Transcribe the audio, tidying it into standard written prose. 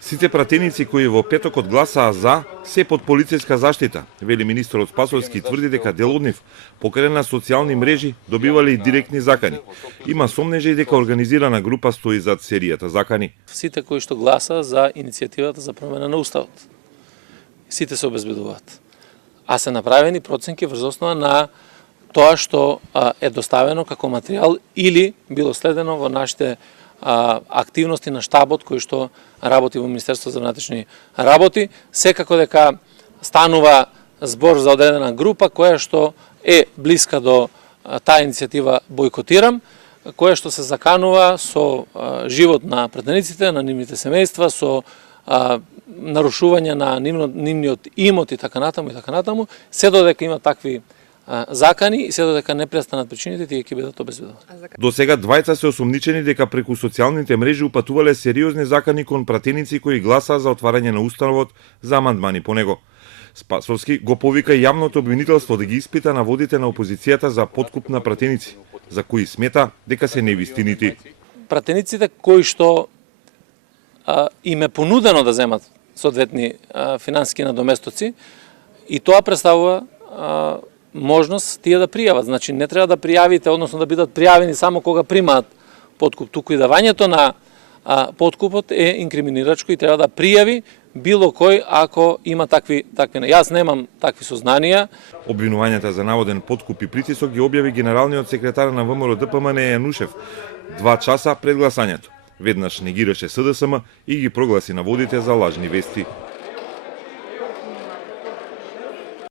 Сите пратеници кои во петокот гласаа за, се под полициска заштита, вели министерот Спасовски, тврди дека дел од нив, покрај на социјални мрежи, добивале и директни закани. Има сомнежи дека организирана група стои зад серијата закани. Сите кои што гласа за иницијативата за промена на уставот, сите се обезбедуваат. А се направени проценки врз основа на тоа што е доставено како материјал или било следено во нашите активности на штабот кој што работи во Министерството за внатрешни работи, секако дека станува збор за одредена група која што е блиска до таа иницијатива Бојкотирам, која што се заканува со живот на пратениците, на нивните семејства, со нарушување на нивниот имот и така натаму, се додека има такви закани и се додека не престанат причините, тие ќе бидат обезбедувани. До сега двајца се осомничени дека преку социјалните мрежи упатувале сериозни закани кон пратеници кои гласаа за отварање на установот за амандмани по него. Спасовски го повика јавното обвинителство да ги испита наводите на опозицијата за подкуп на пратеници, за кои смета дека се невистинити. Пратениците кои што им е понудено да земат соодветни финансиски надоместоци, и тоа представува можност тие да пријават. Значи не треба да пријавите, односно да бидат пријавени само кога примаат подкуп, туку и давањето на подкупот е инкриминирачко и треба да пријави било кој ако има такви. Јас немам такви сознанија. Обвинувањата за наводен подкуп и притисок ги објави генералниот секретар на ВМРО ДПМН Јанушев 2 часа пред гласањето. Веднаш негираше СДСМ и ги прогласи наводите за лажни вести.